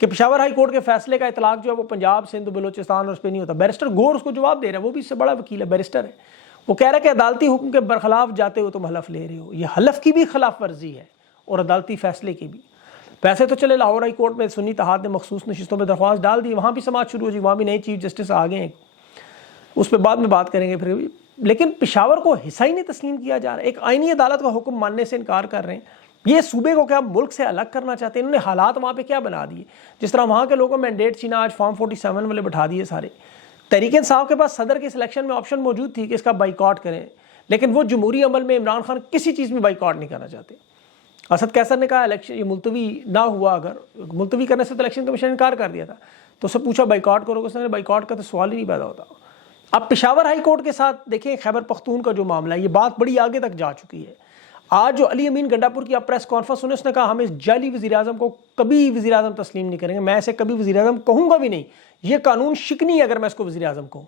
کہ Peshawar high court کے فیصلے کا اطلاق جو ہے وہ پنجاب، سندھ، بلوچستان اور اس پہ نہیں ہوتا. بیرسٹر گور اس کو جواب دے رہا ہے، وہ بھی اس سے بڑا وکیل ہے، بیرسٹر ہے. وہ کہہ رہا ہے کہ عدالتی حکم کے برخلاف جاتے ہو تم حلف لے رہے ہو. یہ حلف کی بھی خلاف ورزی ہے اور عدالتی فیصلے کی بھی. ویسے تو چلے لاہور ہائی کورٹ میں سنی اتحاد نے مخصوص نشستوں پہ درخواست ڈال دی، وہاں بھی سماعت شروع ہو جی، وہاں بھی نئے چیف جسٹس آ گئے ہیں، اس پہ بعد میں بات کریں گے پھر. لیکن پشاور کو حصہ ہی نہیں تسلیم کیا جا رہا. ایک آئینی عدالت کا حکم ماننے سے انکار کر رہے ہیں. یہ صوبے کو کیا ملک سے الگ کرنا چاہتے ہیں؟ انہوں نے حالات وہاں پہ کیا بنا دیے. جس طرح وہاں کے لوگوں مینڈیٹ چھینا، آج فارم 47 والے بٹھا دیے سارے. تحریک انصاف کے پاس صدر کے سلیکشن میں آپشن موجود تھی کہ اس کا بائیکاٹ کریں، لیکن وہ جمہوری عمل میں عمران خان کسی چیز میں بائیکاٹ نہیں کرنا چاہتے. اسد قیصر نے کہا الیکشن یہ ملتوی نہ ہوا، اگر ملتوی کرنے سے تو الیکشن کمیشن نے انکار کر دیا تھا، تو اس سے پوچھا بائیکاٹ کرو، اس نے بائیکاٹ کا تو سوال ہی نہیں پیدا ہوتا. اب پشاور ہائی کورٹ کے ساتھ دیکھیں خیبر پختون کا جو معاملہ ہے، یہ بات بڑی آگے تک جا چکی ہے. آج جو علی امین گنڈا پور کی اب پریس کانفرنس سنی، اس نے کہا ہم اس جعلی وزیر اعظم کو کبھی وزیر اعظم تسلیم نہیں کریں گے، میں اسے کبھی وزیر اعظم کہوں گا بھی نہیں. یہ قانون شکنی ہے اگر میں اس کو وزیر اعظم کہوں،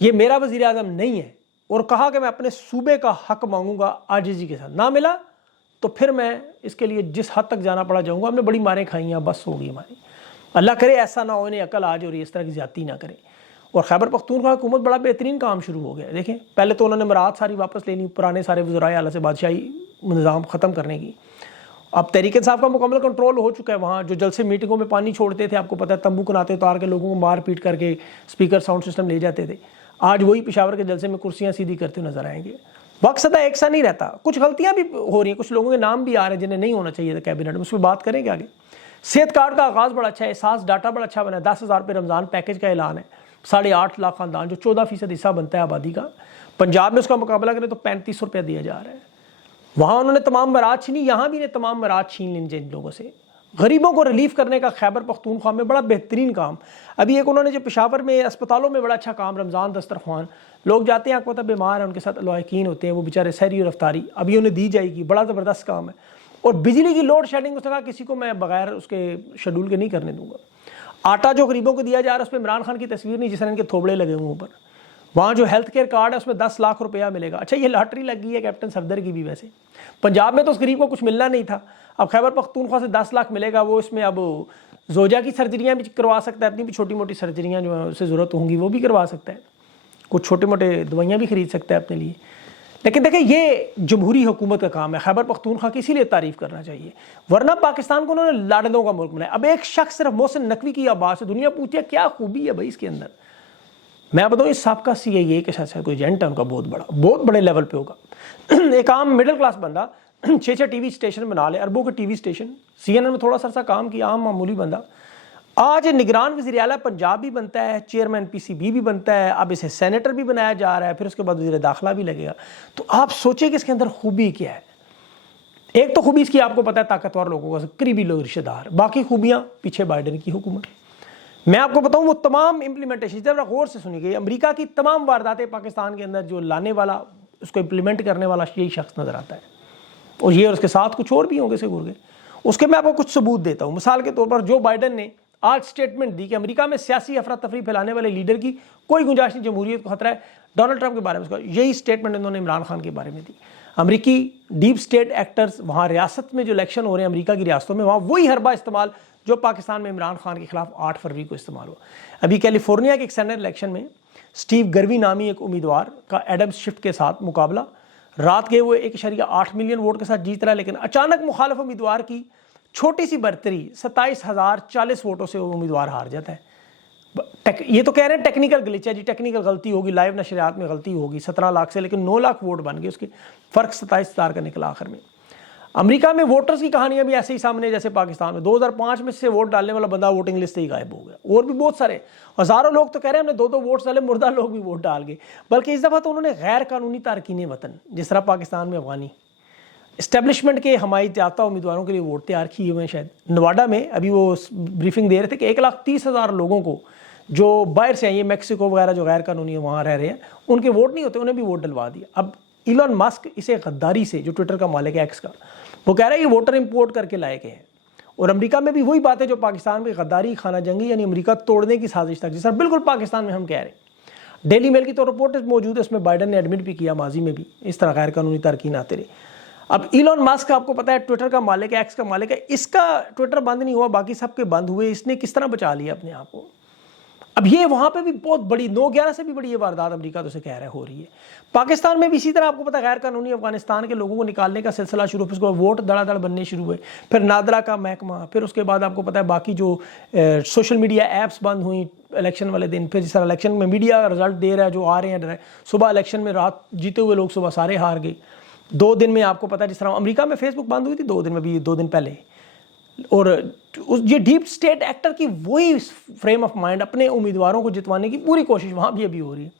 یہ میرا وزیر اعظم نہیں ہے. اور کہا کہ میں اپنے صوبے کا حق مانگوں گا عاجزی کے ساتھ، نہ ملا تو پھر میں اس کے لیے جس حد تک جانا پڑا جاؤں گا. ہم نے بڑی ماریں کھائی ہیں، بس ہوگی ہماری. اللہ کرے ایسا نہ ہو انہیں عقل آج اور اس طرح کی زیادتی نہ کرے. اور خیبر پختونخوا حکومت بڑا بہترین کام شروع ہو گیا. دیکھیں پہلے تو انہوں نے مراد ساری واپس لے لی، پرانے سارے وزرائے اعلیٰ سے بادشاہی نظام ختم کرنے کی. اب تحریک انصاف کا مکمل کنٹرول ہو چکا ہے. وہاں جو جلسے میٹنگوں میں پانی چھوڑتے تھے، آپ کو پتہ ہے تمبو کناتے اتار کے لوگوں کو مار پیٹ کر کے اسپیکر ساؤنڈ سسٹم لے جاتے تھے، آج وہی پشاور کے جلسے میں کرسیاں سیدھی کرتے نظر آئیں گے. وقت سدا ایک سا نہیں رہتا، کچھ غلطیاں بھی ہو رہی ہیں، کچھ لوگوں کے نام بھی آ رہے ہیں جنہیں نہیں ہونا چاہیے تھا کیبنٹ میں، اس پہ بات کریں گے آگے. صحت کارڈ کا آغاز بڑا اچھا ہے، احساس ڈاٹا بڑا اچھا بنا ہے. 10,000 پہ رمضان پیکج کا اعلان ہے. 8.5 لاکھ خاندان جو 14% حصہ بنتا ہے آبادی کا. پنجاب میں اس کا مقابلہ کریں تو 3500 روپیہ دیا جا رہا ہے. وہاں انہوں نے تمام مراد چھینی، یہاں بھی نے تمام مراد چھین لیں جن لوگوں سے. غریبوں کو ریلیف کرنے کا خیبر پختونخوا میں بڑا بہترین کام. ابھی ایک انہوں نے جو پشاور میں اسپتالوں میں بڑا اچھا کام، رمضان دسترخوان، لوگ جاتے ہیں آپ کو پتہ بیمار ہیں، ان کے ساتھ لواحقین ہوتے ہیں، وہ بیچارے سحری اور افطاری ابھی انہیں دی جائے گی. بڑا زبردست کام ہے. اور بجلی کی لوڈ شیڈنگ اس نے کہا کسی کو میں بغیر اس کے شیڈول کے نہیں کرنے دوں گا. آٹا جو غریبوں کو دیا جا رہا ہے اس پہ عمران خان کی تصویر نہیں جس نے ان کے تھوبڑے لگے ہوئے اوپر. وہاں جو ہیلتھ کیئر کارڈ ہے اس میں 10 لاکھ روپیہ ملے گا. اچھا یہ لاٹری لگ گئی ہے کیپٹن صفدر کی بھی. ویسے پنجاب میں تو اس غریب کو کچھ ملنا نہیں تھا، اب خیبر پختونخوا سے 10 لاکھ ملے گا. وہ اس میں اب زوجہ کی سرجریاں بھی کروا سکتا ہے، اتنی بھی چھوٹی موٹی سرجریاں جو اسے ضرورت ہوں گی وہ بھی کروا سکتا ہے، کچھ چھوٹے موٹے دوائیاں بھی خرید سکتا ہے اپنے لیے. لیکن دیکھیں یہ جمہوری حکومت کا کام ہے. خیبر پختونخوا کی اسی لیے تعریف کرنا چاہیے، ورنہ پاکستان کو انہوں نے لاڈلوں کا ملک بنایا. اب ایک شخص صرف محسن نقوی کی آواز سے دنیا پوچھے کیا خوبی ہے بھائی اس کے اندر. میں بتاؤں اس سابقہ CIA کے ساتھ کوئی ایجنٹ ہے ان کا بہت بڑے لیول پہ ہوگا. ایک عام مڈل کلاس بندہ 6 ٹی وی اسٹیشن بنا لے، اربوں کے ٹی وی اسٹیشن، CNN میں تھوڑا سا کام کیا، عام معمولی بندہ آج نگران وزیر اعلیٰ پنجاب بھی بنتا ہے، چیئرمین PCB بھی بنتا ہے، اب اسے سینیٹر بھی بنایا جا رہا ہے، پھر اس کے بعد وزیر داخلہ بھی لگے گا. تو آپ سوچیں کہ اس کے اندر خوبی کیا ہے. ایک تو خوبی اس کی آپ کو پتہ ہے طاقتور لوگوں کا، قریبی لوگ، رشتہ دار. باقی خوبیاں پیچھے بائیڈن کی حکومت. میں آپ کو بتاؤں وہ تمام امپلیمنٹیشن جب غور سے سنی گئی، امریکہ کی تمام وارداتیں پاکستان کے اندر جو لانے والا، اس کو امپلیمنٹ کرنے والا یہی شخص نظر آتا ہے. اور یہ اور اس کے ساتھ کچھ اور بھی ہوں گے سے گرگے. اس کے میں آپ کو کچھ ثبوت دیتا ہوں. مثال کے طور پر جو بائیڈن نے آج سٹیٹمنٹ دی کہ امریکہ میں سیاسی افراتفری پھیلانے والے لیڈر کی کوئی گنجائش نہیں، جمہوریت کو خطرہ ہے. ڈونلڈ ٹرمپ کے بارے میں یہی سٹیٹمنٹ انہوں نے عمران خان کے بارے میں دی. امریکی ڈیپ سٹیٹ ایکٹرز وہاں ریاست میں جو الیکشن ہو رہے ہیں امریکہ کی ریاستوں میں، وہاں وہی حربہ استعمال جو پاکستان میں عمران خان کے خلاف 8 فروری کو استعمال ہوا. ابھی کیلیفورنیا کے ایک سینیٹ الیکشن میں اسٹیو گروی نامی ایک امیدوار کا ایڈم شفٹ کے ساتھ مقابلہ، رات کے وہ 1.8 ملین ووٹ کے ساتھ جیت رہا ہے، لیکن اچانک مخالف امیدوار کی چھوٹی سی برتری 27,040 ووٹوں سے وہ امیدوار ہار جاتا ہے. یہ تو کہہ رہے ہیں ٹیکنیکل گلچ ہے جی، ٹیکنیکل غلطی ہوگی، لائیو نشریات میں غلطی ہوگی. 17 لاکھ سے لیکن 9 لاکھ ووٹ بن گئے، اس کے فرق 27,000 کا نکلا آخر میں. امریکہ میں ووٹرز کی کہانیاں بھی ایسے ہی سامنے جیسے پاکستان میں. 2005 میں سے ووٹ ڈالنے والا بندہ ووٹنگ لسٹ سے ہی غائب ہو گیا. اور بھی بہت سارے ہزاروں لوگ تو کہہ رہے ہیں ہم نے 2 ووٹس ڈالے، مردہ لوگ بھی ووٹ ڈال گئے. بلکہ اس دفعہ تو انہوں نے غیر قانونی تارکین وطن، جس طرح پاکستان میں افغانی اسٹیبلشمنٹ کے حمایت یافتہ امیدواروں کے لیے ووٹ تیار کیے ہوئے ہیں. شاید نواڈا میں ابھی وہ بریفنگ دے رہے تھے کہ 1,30,000 لوگوں کو جو باہر سے ہیں، یہ میکسیکو وغیرہ جو غیر قانونی وہاں رہ رہے ہیں، ان کے ووٹ نہیں ہوتے، انہیں بھی ووٹ ڈلوا دیا. اب ایلون مسک اسے غداری سے، جو ٹویٹر کا مالک ہے ایکس کا، وہ کہہ رہا ہے یہ ووٹر امپورٹ کر کے لائے گئے ہیں. اور امریکہ میں بھی وہی بات ہے جو پاکستان میں غداری، خانہ جنگی، یعنی امریکہ توڑنے کی سازش تک، جس طرح بالکل پاکستان میں ہم کہہ رہے ہیں. ڈیلی میل کی تو رپورٹ موجود ہے، اس میں بائیڈن نے ایڈمٹ بھی کیا ماضی میں بھی اس طرح غیر قانونی تارکین آتے رہے. اب ایلون ماسک آپ کو پتا ہے ٹویٹر کا مالک ہے، ایکس کا مالک ہے، اس کا ٹویٹر بند نہیں ہوا، باقی سب کے بند ہوئے، اس نے کس طرح بچا لیا اپنے آپ کو؟ اب یہ وہاں پہ بھی بہت بڑی 9/11 سے بھی بڑی یہ واردات امریکہ تو سے کہہ رہا ہے ہو رہی ہے۔ پاکستان میں بھی اسی طرح آپ کو پتا غیر قانونی افغانستان کے لوگوں کو نکالنے کا سلسلہ شروع، پھر اس کو ووٹ دڑا دڑ بننے شروع ہوئے، پھر نادرا کا محکمہ، پھر اس کے بعد آپ کو پتا ہے باقی جو سوشل میڈیا ایپس بند ہوئیں الیکشن والے دن، پھر جس طرح الیکشن میں میڈیا رزلٹ دے رہا ہے جو آ رہے ہیں، صبح الیکشن میں رات جیتے ہوئے لوگ صبح سارے ہار گئے، 2 دن میں آپ کو پتا ہے جس طرح امریکہ میں فیس بک بند ہوئی تھی 2 دن میں بھی، 2 دن پہلے، اور یہ ڈیپ سٹیٹ ایکٹر کی وہی فریم آف مائنڈ، اپنے امیدواروں کو جتوانے کی پوری کوشش وہاں بھی ابھی ہو رہی ہے۔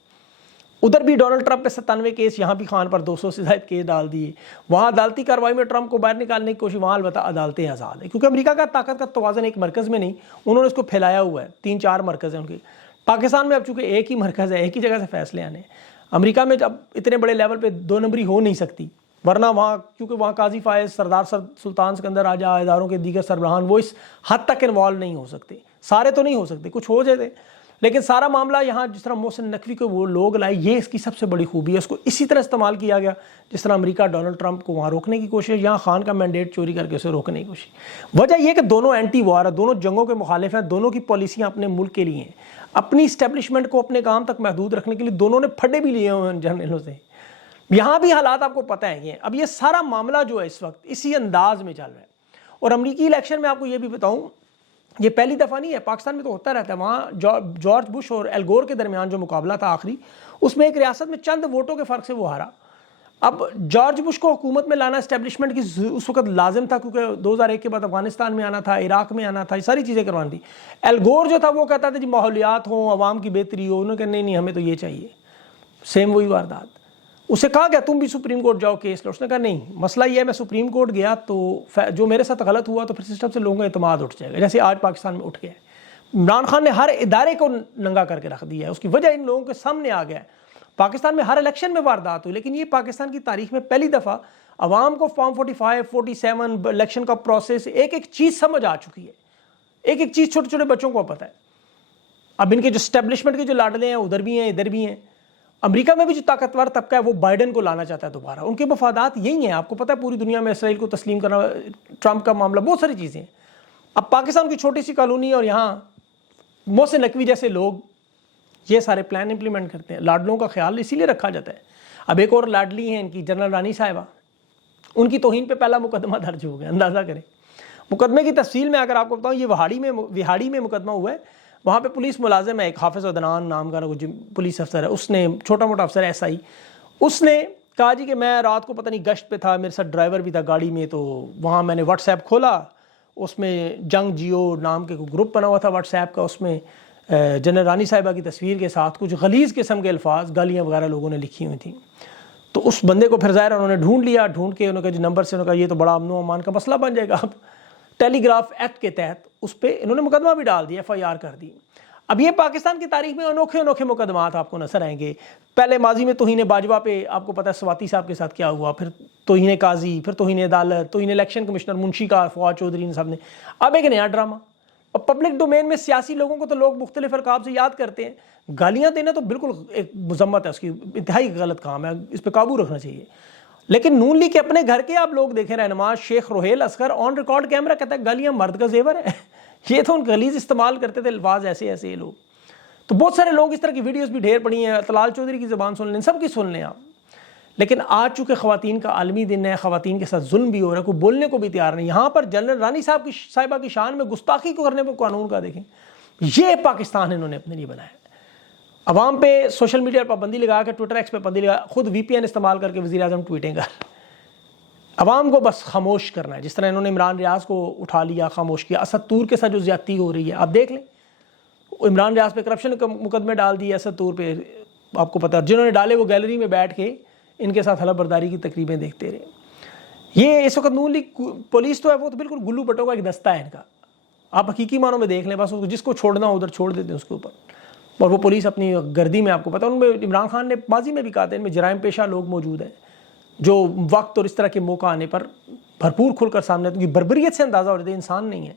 ادھر بھی ڈونلڈ ٹرمپ پہ 97 کیس، یہاں بھی خان پر 200 سے زائد کیس ڈال دیے، وہاں عدالتی کارروائی میں ٹرمپ کو باہر نکالنے کی کوشش، وہاں البتہ عدالتیں آزاد ہیں، کیونکہ امریکہ کا طاقت کا توازن ایک مرکز میں نہیں، انہوں نے اس کو پھیلایا ہوا ہے، 3-4 مرکز ہیں ان کے۔ پاکستان میں اب چونکہ ایک ہی مرکز ہے، ایک ہی جگہ سے فیصلے آنے ہیں۔ امریکہ میں اب اتنے بڑے لیول پہ 2 نمبری ہو نہیں سکتی، ورنہ وہاں کیونکہ وہاں قاضی فائز، سردار سلطان سکندر راجہ، اداروں کے دیگر سربراہان وہ اس حد تک انوالو نہیں ہو سکتے، سارے تو نہیں ہو سکتے، کچھ ہو جاتے، لیکن سارا معاملہ یہاں جس طرح محسن نقوی کو وہ لوگ لائے، یہ اس کی سب سے بڑی خوبی ہے، اس کو اسی طرح استعمال کیا گیا جس طرح امریکہ ڈونلڈ ٹرمپ کو وہاں روکنے کی کوشش، یہاں خان کا مینڈیٹ چوری کر کے اسے روکنے کی کوشش۔ وجہ یہ کہ دونوں اینٹی وار ہیں، دونوں جنگوں کے مخالف ہیں، دونوں کی پالیسیاں اپنے ملک کے لیے ہیں، اپنی اسٹیبلشمنٹ کو اپنے کام تک محدود رکھنے کے لیے دونوں نے پھڈے بھی لیے ہوئے ہیں جرنلوں سے۔ یہاں بھی حالات آپ کو پتہ ہیں یہ، اب یہ سارا معاملہ جو ہے اس وقت اسی انداز میں چل رہا ہے۔ اور امریکی الیکشن میں آپ کو یہ بھی بتاؤں، یہ پہلی دفعہ نہیں ہے، پاکستان میں تو ہوتا رہتا ہے، وہاں جارج بش اور ایل گور کے درمیان جو مقابلہ تھا آخری، اس میں ایک ریاست میں چند ووٹوں کے فرق سے وہ ہارا۔ اب جارج بش کو حکومت میں لانا اسٹیبلشمنٹ کی اس وقت لازم تھا، کیونکہ 2001 کے بعد افغانستان میں آنا تھا، عراق میں آنا تھا، یہ ساری چیزیں کروانی تھی۔ ایل گور جو تھا وہ کہتا تھا جی ماحولیات ہوں، عوام کی بہتری ہو، انہوں نے کہا نہیں ہمیں تو یہ چاہیے، سیم وہی واردات۔ اسے کہا گیا تم بھی سپریم کورٹ جاؤ کیس لو، اس نے کہا نہیں، مسئلہ یہ ہے میں سپریم کورٹ گیا تو جو میرے ساتھ غلط ہوا تو پھر سسٹم سے لوگوں کا اعتماد اٹھ جائے گا، جیسے آج پاکستان میں اٹھ گیا ہے۔ عمران خان نے ہر ادارے کو ننگا کر کے رکھ دیا ہے، اس کی وجہ ان لوگوں کے سامنے آ گیا ہے۔ پاکستان میں ہر الیکشن میں واردات ہوئی، لیکن یہ پاکستان کی تاریخ میں پہلی دفعہ عوام کو فارم 45 47 الیکشن کا پروسیس ایک ایک چیز سمجھ آ چکی ہے، ایک ایک چیز چھوٹے چھوٹے بچوں کو پتہ ہے۔ اب ان کے جو اسٹیبلشمنٹ کے جو لاڈلے ہیں ادھر بھی ہیں ادھر بھی ہیں۔ امریکہ میں بھی جو طاقتور طبقہ ہے وہ بائیڈن کو لانا چاہتا ہے دوبارہ، ان کے مفادات یہی ہیں، آپ کو پتہ ہے پوری دنیا میں اسرائیل کو تسلیم کرنا، ٹرمپ کا معاملہ، بہت ساری چیزیں ہیں۔ اب پاکستان کی چھوٹی سی کالونی اور یہاں محسن نقوی جیسے لوگ یہ سارے پلان امپلیمنٹ کرتے ہیں، لاڈلوں کا خیال اسی لیے رکھا جاتا ہے۔ اب ایک اور لاڈلی ہیں ان کی جنرل رانی صاحبہ، ان کی توہین پہ پہلا مقدمہ درج ہو گیا، اندازہ کریں۔ مقدمے کی تفصیل میں اگر آپ کو بتاؤں، یہ وہاڑی میں مقدمہ ہوا ہے، وہاں پہ پولیس ملازم ہے ایک حافظ عدنان نام کا پولیس افسر ہے، اس نے چھوٹا موٹا افسر ایس آئی، اس نے کہا جی کہ میں رات کو پتہ نہیں گشت پہ تھا، میرے ساتھ ڈرائیور بھی تھا گاڑی میں، تو وہاں میں نے واٹس ایپ کھولا، اس میں جنگ جیو نام کے کوئی گروپ بنا ہوا تھا واٹس ایپ کا، اس میں جنرل رانی صاحبہ کی تصویر کے ساتھ کچھ غلیظ قسم کے الفاظ گالیاں وغیرہ لوگوں نے لکھی ہوئی تھیں۔ تو اس بندے کو پھر ظاہر انہوں نے ڈھونڈ لیا، ڈھونڈ کے انہوں نے کہا جی نمبر سے، انہوں نے کہا یہ تو بڑا امن و امان کا مسئلہ بن جائے گا، اب ٹیلی گراف ایکٹ کے تحت اس پہ انہوں نے مقدمہ بھی ڈال دیا، FIR کر دی۔ اب یہ پاکستان کی تاریخ میں انوکھے مقدمات آپ کو نظر آئیں گے۔ پہلے ماضی میں توہین باجوہ پہ آپ کو پتہ ہے سواتی صاحب کے ساتھ کیا ہوا، پھر توہین قاضی، پھر توہین عدالت، توہین الیکشن کمشنر منشی کا فواد چودھری صاحب نے، اب ایک نیا ڈرامہ۔ اور پبلک ڈومین میں سیاسی لوگوں کو تو لوگ مختلف القاب سے یاد کرتے ہیں، گالیاں دینا تو بالکل ایک مذمت ہے، اس کی انتہائی غلط کام ہے، اس پہ قابو رکھنا چاہیے۔ لیکن نون لیگ کے اپنے گھر کے آپ لوگ دیکھیں، رہنما شیخ Rohail Asghar on record camera کہتا ہے گالیاں مرد کا زیور ہے۔ یہ تو ان غلیظ استعمال کرتے تھے الفاظ ایسے یہ لوگ۔ تو بہت سارے لوگ اس طرح کی ویڈیوز بھی ڈھیر پڑی ہیں، طلال چودھری کی زبان سن لیں، سب کی سن لیں آپ۔ لیکن آج چونکہ خواتین کا عالمی دن ہے، خواتین کے ساتھ ظلم بھی ہو رہا ہے، کوئی بولنے کو بھی تیار نہیں۔ یہاں پر جنرل رانی صاحبہ کی شان میں گستاخی کو کرنے پر قانون کا دیکھیں، یہ پاکستان انہوں نے اپنے لیے بنایا ہے۔ عوام پہ سوشل میڈیا پر پابندی لگا کے، ٹویٹر ایکس پہ پابندی لگا، خود VPN استعمال کر کے وزیر اعظم ٹویٹیں کر عوام کو بس خاموش کرنا ہے، جس طرح انہوں نے عمران ریاض کو اٹھا لیا، خاموش کیا۔ اسد طور کے ساتھ جو زیادتی ہو رہی ہے آپ دیکھ لیں، عمران ریاض پہ کرپشن کا مقدمے ڈال دیے، اسد طور پہ آپ کو پتہ ہے جنہوں نے ڈالے وہ گیلری میں بیٹھ کے ان کے ساتھ حلف برداری کی تقریبیں دیکھتے رہے۔ یہ اس وقت نون لیگ پولیس تو ہے، وہ تو بالکل گلو بٹوں کا ایک دستہ ہے ان کا، آپ حقیقی معنوں میں دیکھ لیں، بس جس کو چھوڑنا ہو ادھر چھوڑ دیتے ہیں اس کے اوپر، اور وہ پولیس اپنی گردی میں، آپ کو پتہ ان میں عمران خان نے ماضی میں بھی کہا تھا ان میں جرائم پیشہ لوگ موجود ہیں جو وقت اور اس طرح کے موقع آنے پر بھرپور کھل کر سامنے آتے ہیں، بربریت سے اندازہ ہو جاتا ہے انسان نہیں ہے۔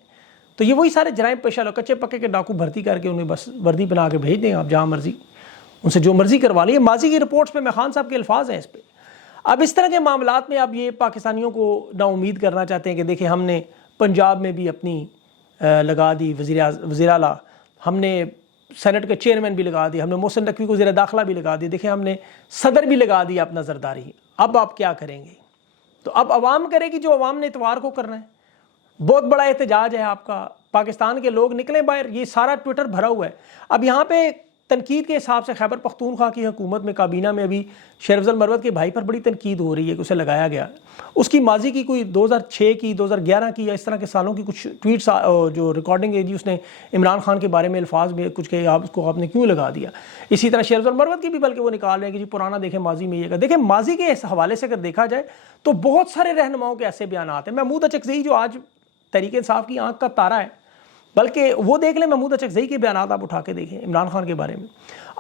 تو یہ وہی سارے جرائم پیشہ لوگ کچے پکے کے ڈاکو بھرتی کر کے انہیں بس وردی بنا کے بھیج دیں، آپ جہاں مرضی ان سے جو مرضی کروا لیں۔ ماضی کی رپورٹس پہ میں خان صاحب کے الفاظ ہیں اس پہ۔ اب اس طرح کے معاملات میں آپ یہ پاکستانیوں کو نا امید کرنا چاہتے ہیں کہ دیکھیں ہم نے پنجاب میں بھی اپنی لگا دی وزیر اعلیٰ، ہم نے سینٹ کے چیئرمین بھی لگا دی، ہم نے محسن نقوی کو وزیر داخلہ بھی لگا دی، دیکھیں ہم نے صدر بھی لگا دیا اپنا زرداری، اب آپ کیا کریں گے؟ تو اب عوام کرے گی جو عوام نے اتوار کو کرنا ہے۔ بہت بڑا احتجاج ہے آپ کا، پاکستان کے لوگ نکلیں باہر، یہ سارا ٹویٹر بھرا ہوا ہے۔ اب یہاں پہ تنقید کے حساب سے خیبر پختونخوا کی حکومت میں کابینہ میں ابھی شیر افضل مروت کے بھائی پر بڑی تنقید ہو رہی ہے کہ اسے لگایا گیا، اس کی ماضی کی کوئی 2006 کی 2011 کی یا اس طرح کے سالوں کی کچھ ٹویٹس جو ریکارڈنگ ہے جی، اس نے عمران خان کے بارے میں الفاظ میں کچھ کہ آپ کو آپ نے کیوں لگا دیا۔ اسی طرح شیر افضل مروت کی بھی بلکہ وہ نکال رہے ہیں کہ جی پرانا دیکھیں ماضی میں یہ کا، دیکھیں ماضی کے اس حوالے سے اگر دیکھا جائے تو بہت سارے رہنماؤں کے ایسے بیانات ہیں۔ محمود اچکزئی جو آج تحریک انصاف کی آنکھ کا تارا ہے، بلکہ وہ دیکھ لیں محمود اچکزئی کے بیانات آپ اٹھا کے دیکھیں عمران خان کے بارے میں۔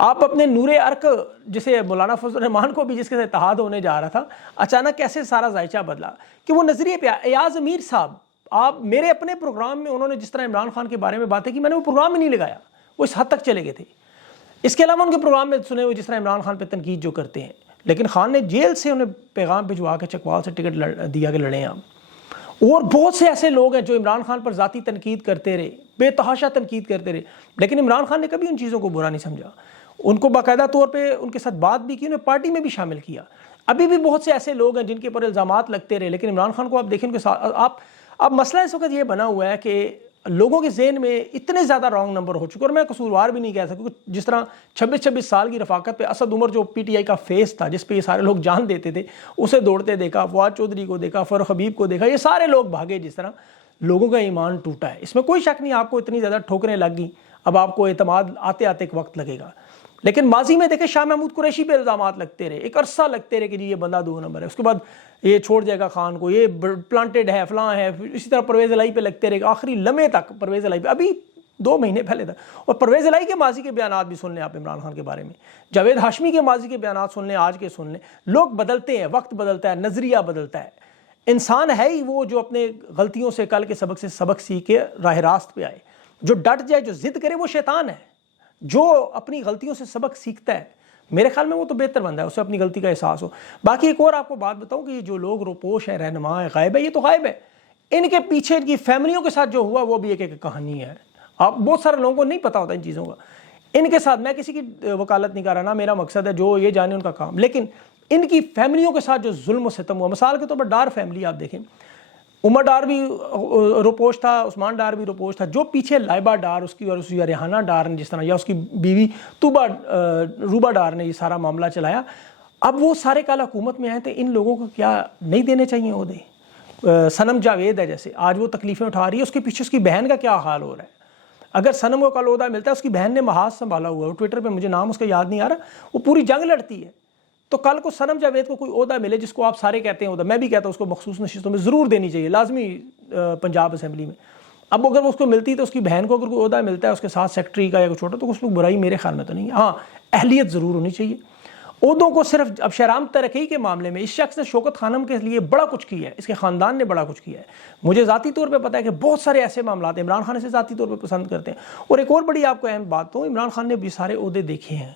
آپ اپنے نور ارق جسے مولانا فضل الرحمان کو بھی جس کے ساتھ اتحاد ہونے جا رہا تھا، اچانک کیسے سارا ذائچہ بدلا کہ وہ نظریے پہ ایاز امیر صاحب، آپ میرے اپنے پروگرام میں انہوں نے جس طرح عمران خان کے بارے میں باتیں کی، میں نے وہ پروگرام ہی نہیں لگایا، وہ اس حد تک چلے گئے تھے۔ اس کے علاوہ ان کے پروگرام میں سنے ہوئے جس طرح عمران خان پہ تنقید جو کرتے ہیں، لیکن خان نے جیل سے انہیں پیغام بھجوا کے چکوال سے ٹکٹ دیا کہ لڑیں آپ۔ اور بہت سے ایسے لوگ ہیں جو عمران خان پر ذاتی تنقید کرتے رہے، بے تحاشا تنقید کرتے رہے، لیکن عمران خان نے کبھی ان چیزوں کو برا نہیں سمجھا، ان کو باقاعدہ طور پہ ان کے ساتھ بات بھی کی، انہیں پارٹی میں بھی شامل کیا۔ ابھی بھی بہت سے ایسے لوگ ہیں جن کے پر الزامات لگتے رہے، لیکن عمران خان کو آپ دیکھیں ان کے ساتھ اب مسئلہ اس وقت یہ بنا ہوا ہے کہ لوگوں کے ذہن میں اتنے زیادہ رانگ نمبر ہو چکے، اور میں قصوروار بھی نہیں کہہ سکتا، جس طرح 26 سال کی رفاقت پہ اسد عمر جو پی ٹی آئی کا فیس تھا، جس پہ یہ سارے لوگ جان دیتے تھے، اسے دوڑتے دیکھا، فواد چودھری کو دیکھا، فاروق حبیب کو دیکھا، یہ سارے لوگ بھاگے، جس طرح لوگوں کا ایمان ٹوٹا ہے۔ اس میں کوئی شک نہیں، آپ کو اتنی زیادہ ٹھوکریں لگ گئیں، اب آپ کو اعتماد آتے آتے ایک وقت لگے گا۔ لیکن ماضی میں دیکھیں شاہ محمود قریشی پہ الزامات لگتے رہے، ایک عرصہ لگتے رہے کہ جی یہ بندہ 2 نمبر ہے، اس کے بعد یہ چھوڑ جائے گا خان کو، یہ پلانٹڈ ہے، فلاں ہے، اسی طرح پرویز الہی پہ لگتے رہے، آخری لمحے تک پرویز الہی پہ، ابھی 2 مہینے پہلے تک۔ اور پرویز الہی کے ماضی کے بیانات بھی سن لیں آپ عمران خان کے بارے میں، جاوید ہاشمی کے ماضی کے بیانات سن لیں، آج کے سن لیں، لوگ بدلتے ہیں، وقت بدلتا ہے، نظریہ بدلتا ہے۔ انسان ہے ہی وہ جو اپنے غلطیوں سے کل کے سبق سے سبق سیکھ کے راہ راست پہ آئے، جو ڈٹ جائے، جو ضد کرے، وہ شیطان ہے۔ جو اپنی غلطیوں سے سبق سیکھتا ہے، میرے خیال میں وہ تو بہتر بندہ ہے، اسے اپنی غلطی کا احساس ہو۔ باقی ایک اور آپ کو بات بتاؤں کہ یہ جو لوگ روپوش ہیں، رہنما ہیں، غائب ہے، یہ تو غائب ہے، ان کے پیچھے ان کی فیملیوں کے ساتھ جو ہوا وہ بھی ایک کہانی ہے۔ آپ بہت سارے لوگوں کو نہیں پتا ہوتا ان چیزوں کا، ان کے ساتھ میں کسی کی وکالت نہیں کر رہا، نہ میرا مقصد ہے، جو یہ جانے ان کا کام، لیکن ان کی فیملیوں کے ساتھ جو ظلم و ستم ہوا، مثال کے طور پر ڈار فیملی آپ دیکھیں، عمر ڈار بھی روپوش تھا، عثمان ڈار بھی روپوش تھا، جو پیچھے لائبہ ڈار اس کی اور اس یا ریحانہ ڈار نے جس طرح، یا اس کی بیوی روبا ڈار نے یہ سارا معاملہ چلایا، اب وہ سارے کل حکومت میں آئے تھے، ان لوگوں کو کیا نہیں دینے چاہیے عہدے؟ صنم جاوید ہے جیسے، آج وہ تکلیفیں اٹھا رہی ہے، اس کے پیچھے اس کی بہن کا کیا حال ہو رہا ہے؟ اگر صنم کو کل عہدہ ملتا ہے، اس کی بہن نے محاذ سنبھالا ہوا ہے، وہ ٹویٹر پہ مجھے نام اس کا یاد نہیں آ رہا، وہ پوری جنگ لڑتی ہے، تو کل کو صنم جاوید کو کوئی عہدہ ملے، جس کو آپ سارے کہتے ہیں عہدہ، میں بھی کہتا ہوں اس کو مخصوص نشستوں میں ضرور دینی چاہیے، لازمی پنجاب اسمبلی میں۔ اب اگر اس کو ملتی تو اس کی بہن کو اگر کوئی عہدہ ملتا ہے اس کے ساتھ سیکٹری کا یا کچھ چھوٹا، تو اس کو برائی میرے خیال میں تو نہیں ہے۔ ہاں اہلیت ضرور ہونی چاہیے عہدوں کو صرف۔ اب شہرام ترکی کے معاملے میں اس شخص نے شوکت خانم کے لیے بڑا کچھ کیا ہے، اس کے خاندان نے بڑا کچھ کیا ہے، مجھے ذاتی طور پہ پتہ ہے کہ بہت سارے ایسے معاملات ہیں عمران خان سے ذاتی طور پہ پسند کرتے ہیں۔ اور ایک اور بڑی آپ کو اہم بات تو، عمران خان نے بھی سارے عہدے دیکھے ہیں،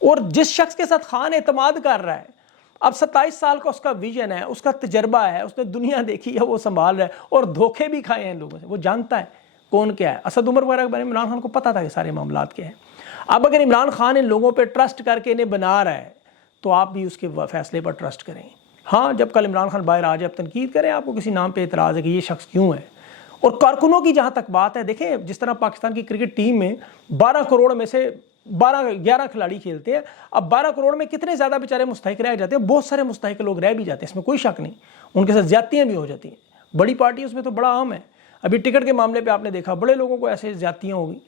اور جس شخص کے ساتھ خان اعتماد کر رہا ہے، اب 27 سال کا اس کا ویژن ہے، اس کا تجربہ ہے، اس نے دنیا دیکھی ہے، وہ سنبھال رہا ہے، اور دھوکے بھی کھائے ہیں لوگوں سے، وہ جانتا ہے کون کیا ہے۔ اسد عمر وغیرہ کے بارے میں عمران خان کو پتا تھا کہ سارے معاملات کیا ہیں۔ اب اگر عمران خان ان لوگوں پہ ٹرسٹ کر کے انہیں بنا رہا ہے، تو آپ بھی اس کے فیصلے پر ٹرسٹ کریں۔ ہاں جب کل عمران خان باہر آ جائے، اب تنقید کریں، آپ کو کسی نام پہ اعتراض ہے کہ یہ شخص کیوں ہے۔ اور کارکنوں کی جہاں تک بات ہے، دیکھیں جس طرح پاکستان کی کرکٹ ٹیم میں 12 کروڑ میں سے 11 کھلاڑی کھیلتے ہیں، اب 12 کروڑ میں کتنے زیادہ بیچارے مستحق رہ جاتے ہیں، بہت سارے مستحق لوگ رہ بھی جاتے ہیں، اس میں کوئی شک نہیں، ان کے ساتھ زیادتیاں بھی ہو جاتی ہیں، بڑی پارٹی اس میں تو بڑا عام ہے۔ ابھی ٹکٹ کے معاملے پہ آپ نے دیکھا بڑے لوگوں کو ایسے زیادتیاں ہو گئی،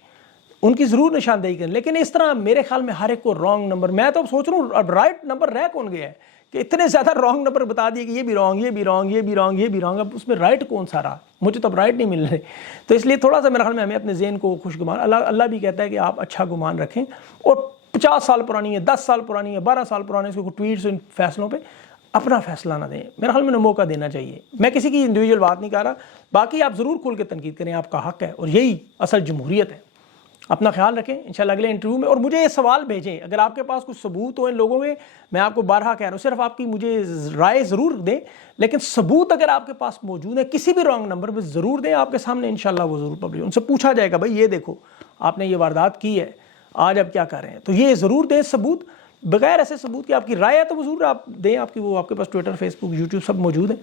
ان کی ضرور نشاندہی کریں، لیکن اس طرح میرے خیال میں ہر ایک کو رانگ نمبر، میں تو سوچ رہا ہوں اب رائٹ نمبر رہ کون گیا ہے کہ اتنے زیادہ رانگ نمبر بتا دیے کہ یہ بھی رانگ، یہ بھی رانگ، یہ بھی رانگ، یہ بھی رانگ، اب اس میں رائٹ کون سا رہا؟ مجھے تو اب رائٹ نہیں مل رہے۔ تو اس لیے تھوڑا سا میرے خیال میں ہمیں اپنے ذہن کو خوش گمان، اللہ بھی کہتا ہے کہ آپ اچھا گمان رکھیں، اور 50 سال پرانی ہے، 10 سال پرانی ہے، 12 سال پرانے اس کو ٹویٹس ان فیصلوں پہ اپنا فیصلہ نہ دیں، میرے خیال میں موقع دینا چاہیے۔ میں کسی کی انڈیویجول بات نہیں کر رہا، باقی آپ ضرور کھول کے تنقید کریں، آپ کا حق ہے، اور یہی اصل جمہوریت ہے۔ اپنا خیال رکھیں انشاءاللہ اگلے انٹرویو میں. اور مجھے یہ سوال بھیجیں اگر آپ کے پاس کچھ ثبوت ہو ان لوگوں میں. میں آپ کو بارہا کہہ رہا ہوں صرف آپ کی مجھے رائے ضرور دیں, لیکن ثبوت اگر آپ کے پاس موجود ہے کسی بھی رانگ نمبر پہ ضرور دیں. آپ کے سامنے انشاءاللہ وہ ضرور پبلش, ان سے پوچھا جائے گا بھائی یہ دیکھو آپ نے یہ واردات کی ہے, آج آپ کیا کر رہے ہیں. تو یہ ضرور دیں ثبوت, بغیر ایسے ثبوت کہ آپ کی رائے ہے تو وہ ضرور آپ دیں, آپ کی وہ آپ کے پاس ٹویٹر فیس بک یوٹیوب سب موجود ہیں,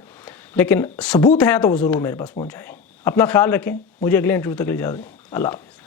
لیکن ثبوت ہیں تو وہ ضرور میرے پاس پہنچ جائیں. اپنا خیال رکھیں, مجھے اگلے انٹرویو تک اجازت دیں. اللہ حافظ.